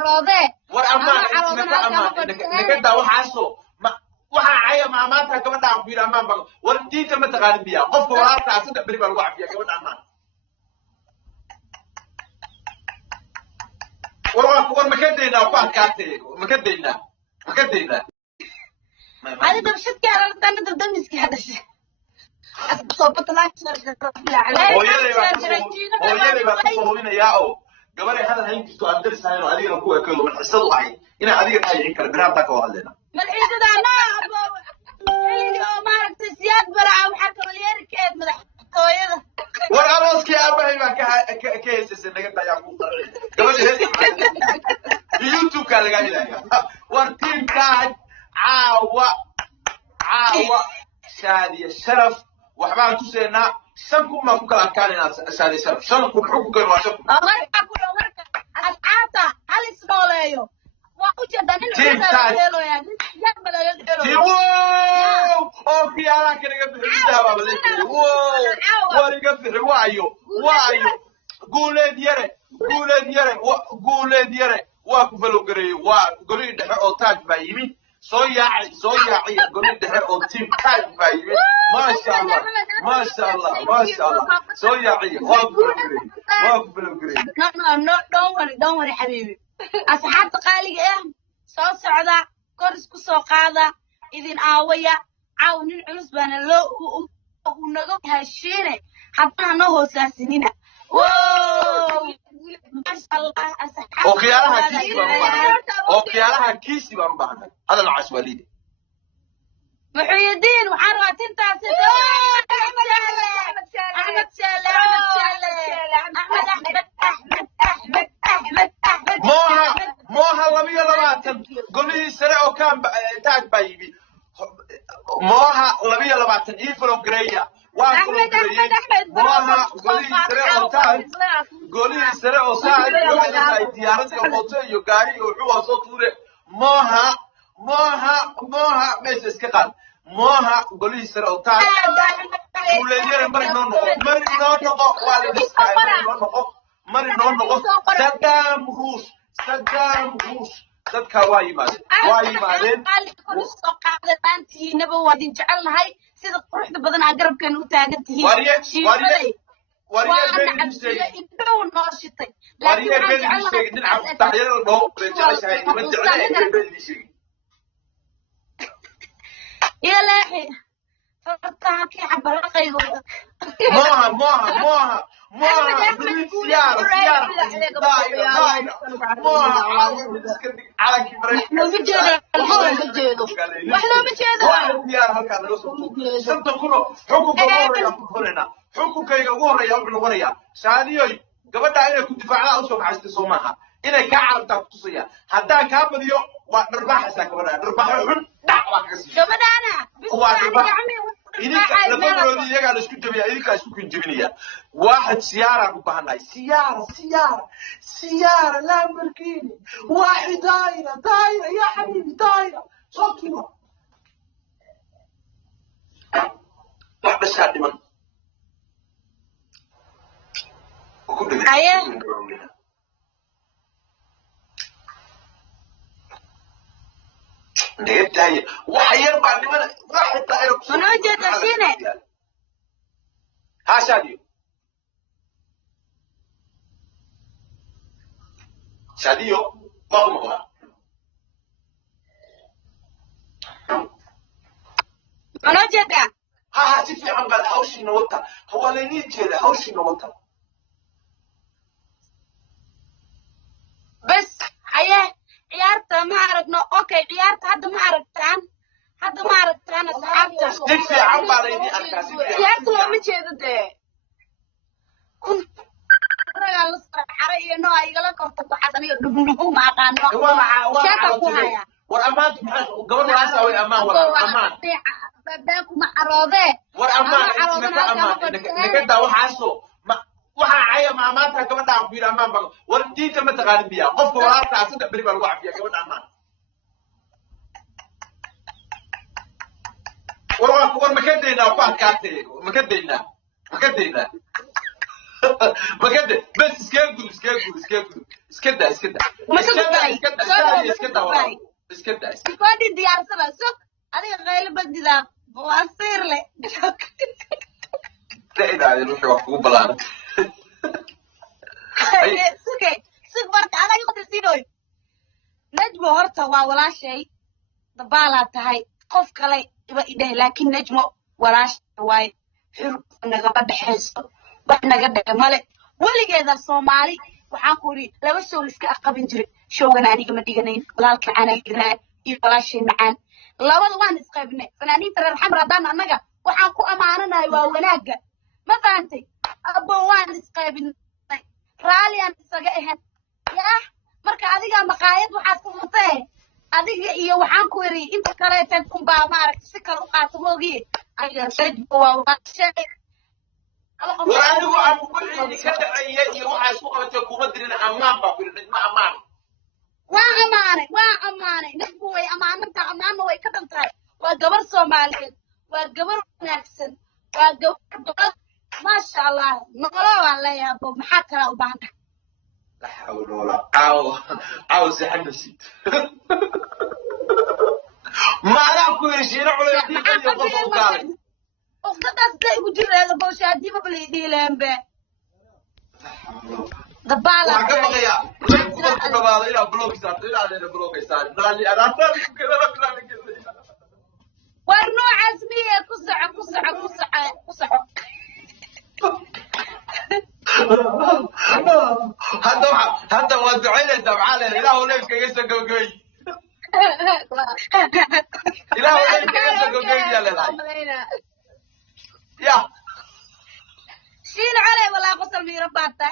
عروضه وأما نكدا وحاسو waxa ay maamaanta gabadha ku yiraahdaan baa wardiinta ma taqaan biya qofka walaarta asada bari baa lagu cafiya gabadha amaan war ma kadayna هذا دمشت كهرباء أنا دمشت هذا الشيء صوبت لا hooyadii baa ku hooyina yaao gabadha hada hayntiisu aan darisayn oo adiga ku ekeeyo man xisadu ahay ina adiga taayicin kara biraanta ka hadleena malciida ana xilliga ma aragtay siyaad balaa waxa kale yeerkeed madaxtooyada war arooskii aabahay baa ka heesay naga tayaa ku qaray gabadha youtube ka laga helaya war tiimka caawa shaadiya sharaf waxbaan ku seenaa shanku ma ku kala kaanina shaadiya sharaf shanku xukunku kan waa shanku marka ku marka asxaabta hal ismooleeyo waa u jeedan in oo fiyaala kaliga bixinta baba leeyahay wariga bixi waayo guuleed yare waa ku falo gareey waa gori dhexe oo taaj baa yimi soo yaaci gori dhexe oo team taaj baa yimi ما شاء الله soo yaaci waa ku falo gareey no don't worry حبيبي asxaabta qaaliga ah soo socda kor isku soo qaada idin aawaya caaw nin culus baana loo naga heshiine haddana noo hoosaasinina okiyaalaha kiisi baan baahnay hadal cas waalide محيدين وحرات انت أحمد موها لمية لباتن قولي سرعو كان تاج بايبي موها لمية لباتن إيفلو قرية أحمد موها قولي سرعو تاج قولي سرعو ساعد يوحد ديارتي وموتي يقاري وحوها صوتوري موها ميسس كقال موها قولي سرعو تاج ولدير مري نونو مري نونو سدام روس dadka waa yimaadeen naba waadin jecelnahay sida quruxda badan aa garabkan u taagan tihiin xukunkayga ugu horeeya wuxuu noqonayaa shaadiyoy gabadha inay ku difaacdaa usoo baxaystay soo maaha inay kaa carabtaa ku tusaya haddaan kaa badiyo waa dharbaaxaysaa gabadha dharbaaxo xun dhac waa kaga sii idinka labadoodii iyagaa la isku jabiya idinkaa isku kinjabinaya waaxid siyaaraan u baahannahay siyaara lamborghini waaxid daayira ya xabiibi daayira soo tuura wax dhashaa dhiman نهبتها وحيربع لمن راح الطائرة ونوجد سينة ها شاديو ما هو مغلا ونوجد ها تفي عن بعد هوشي نوتا هو ليني كذا هوشي نوتا بس حياه عيارته ما عرفنا اوكي عيارته هذا ما عرفتان اصحابته تفي عن بعد ليني اركاسي عيارته ما جيده كنت رجال الصحراء انه ايغلا كرت waxaan iyo dhubnuhu ma aqaano shaka ku haya war amaan gabadha aasa way amaan wala amaan baabku ma aroode war amaan nakada waxaaso waxa ay maamaanta gabadha ku yiraahdo amaan baa war diinta ma taqaan biya qofka walaarta asada bari baa lagu cafiya gabadha amaan war makadayna ku adkaatay makadayna ما كده بس اسكت اسكت ما اسكت كودي ديارسنا سوق adiga qaylo badida waasiir le لا روحي وحكو بلان سوكي سوق marka anaga qodsiinoy najmo horta waa walaashay dabaala tahay qof kale iba idhay laakiin najmo walaashay way xirub naga dhaxayso wax naga dhaga male waligeeda Soomaali waxaan ku ri laba show iska aqabin jiray showgan aniga ma dhiganayn walaalka anaga iyo walaashay macaan labada waan isqaybnay fanaaniinta reer xamar hadaan anaga waxaan ku amaananahay waa wanaaga ma fahamtay abo waan isqaybnay raaliyan isaga ahan yaa marka adiga maqaayad waxaad ku furtay adiga iyo waxaan ku yiri inta kale tan ku baa maaragtay si kale u qaato moogi adiga sajbo waa waqshay وأنا أقول لك كذا أيه وحاسوق بتكون مدرين أمام بقول ما أمان وأمانة نحبوي أمانة ويكتم تاي وجبر سومالي وجبر نفسن وجبر ما شاء الله نقول والله يا أبو محكرة وبعد لا حول ولا عاوز حنسيت ما أنا أقول شيء ولا يقول وقتاس كاي وجيرada booshaadi ma baleediyeen be dabala waa ka maqaya ku dhawaada ila blog saarto ila adeena blog saarto dali araata kala la kala war noocaas miye ku soco hadda waa duceynaysa macalin ilaahu leefka iga soo gabagabay ilaahu leefka iga soo gabagabay yaa leedahay يا شيل علي ولا قصر مي رباطه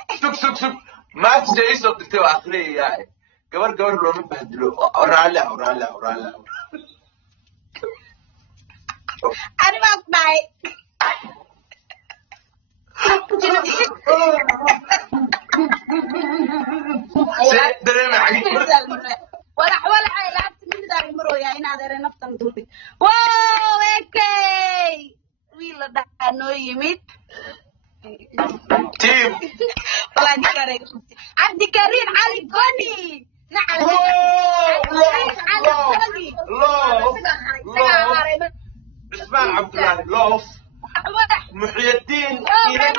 سك ما تجي صوت تكتب اخري يا قبر لو نبهدلو ورالع انا ما اسمعي درينا حقي ولا عيلات من ذا المرو يا انا داري نفتن دولي واو اوكي ويلا دانو يميت تيم عبد الكريم علي الجوني نعم عثمان عبد الله لوف محي الدين إلى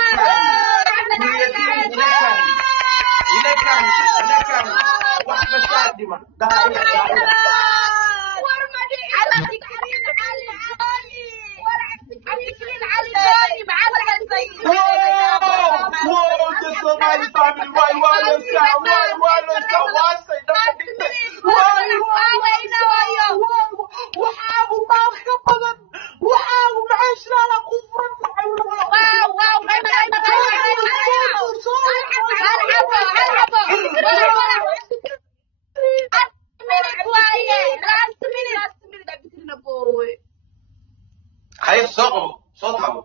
كان واحدة سادمة هاي صوت حبو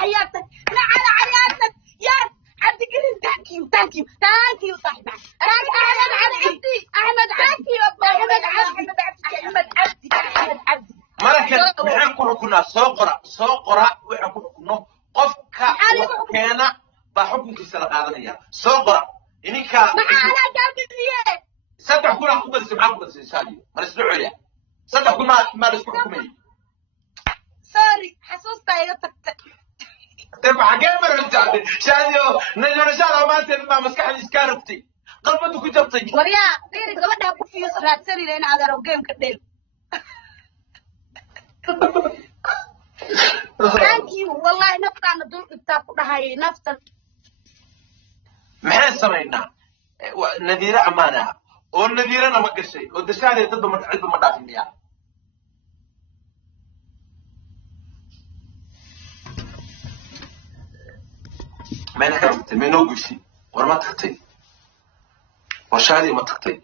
حياتك يا عبد الكريم ثانك يو صاحبي احمد عبدي مالك محن كنا سوقرا وحن كنا قفك كان بحكمك سلا قادنيا سوقرا انك معانا جابتيه صدق كنا حكم بس معاكم بس انساني ما نسمعوا يا صدق كنا ما نسمعوا حكمي سوري حسوستا يا تك تبع جيمر انت شاديو نجر شادو ما انت ما مسكحني سكارتي قلبك كجبتي وريا ديري gabadha ku fiyo raadsani leena aad aro game ka dheel thank you wallahi naftaana dul inta ku dhahay naftan maxay sameynaa nadiira amaana oo nadiirana ma gashay oo dashaale dad ma cid ma dhaafiniya ما نحن منو قشي ورما تكتي وشادي ما تكتي